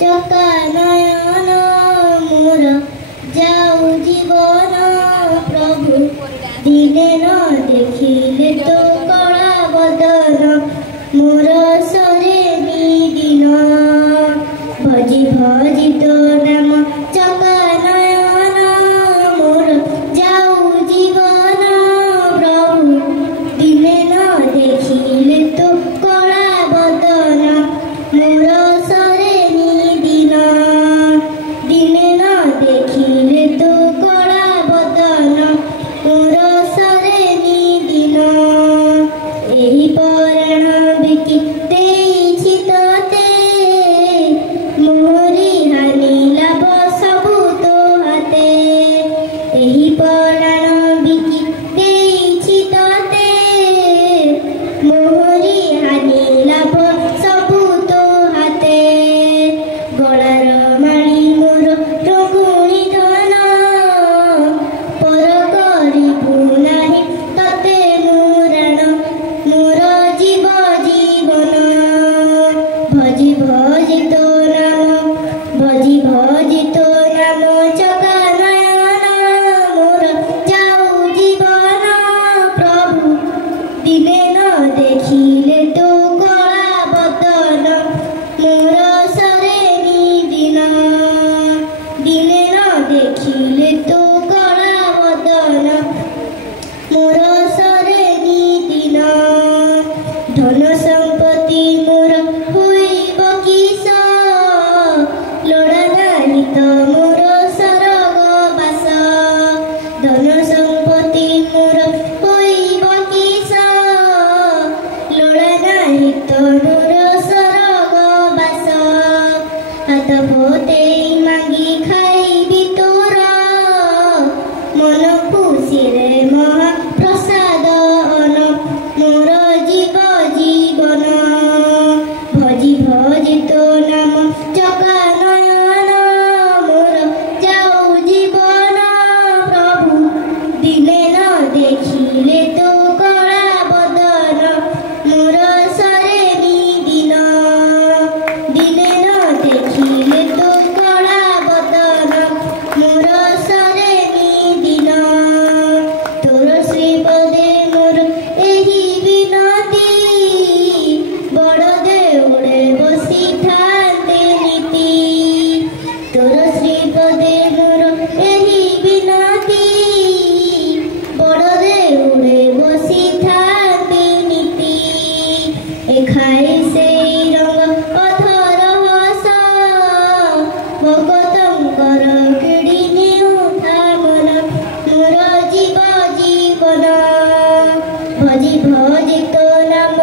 चका नयन मोर जाऊ जीवन प्रभु दिने न देखिले तो कला बदन मोर सरे दिन भजी भजी तो नाम चका नयन मोर जाऊ जीवन प्रभु दिने न देखिले तो कला बदन मोर सरे दिन दिने न देखिले तो कला बदन मोर सरे दिन एही पराण बिकी देइछि तोते मोहरी हानि लाभ सबु तो हाते एही पराण बिकी देइछि तोते मोहरी हानि लाभ सबु तो हाते गଳାର ମାଳି ମୋର ରଙ୍ଗୁଣି ଧନ पर କରିବୁ ନାହିଁ ତତେ ମୁରାଣ ମୋର ଜୀବ ଜୀବନ ଭଜି ଭଜି ତୋ ନାମ ଭଜି ଭଜି ତୋ ନାମ ଚକା ନୟନ ମୋର ଯାଉ ଜୀବନ ପ୍ରଭୁ ଦିନେ ନ ଦେଖିଲେ ତୋ କଳା ବଦନ ମୋର ସରେ ଦିନ ଦିନେ ନ ଦେଖିଲେ ତୋ କଳା ବଦନ मोर सरे दिन धन संपत्ति मोर होइब किस लोड़ा नाही तो मोर सरग बास धन संपत्ति मोर होइब किस लोड़ा नाही तो मोर सरग बास हाथ भोतेई मांगी खाइबी तोर मन खुशी रे महा प्रसाद अन मोर जीव जीवन भजी भजी तो नाम चका नयन मोर जाऊ जीवन प्रभु दिने न देखिले तो कला बदन मोर सरे दिन दिने न देखिले तो कला बदन मोर सरे दिन तोर श्रीपदे मोर एही विनती बड़ देउळे बसी थाते नीति तोर श्रीपदे मोर एही विनती बड़ देउळे बसी थाते नीति एखाई से रंग अधर हस भगतंकर किड़ी नेउथा मन मोर जीव जीवन भजी भजी तो नाम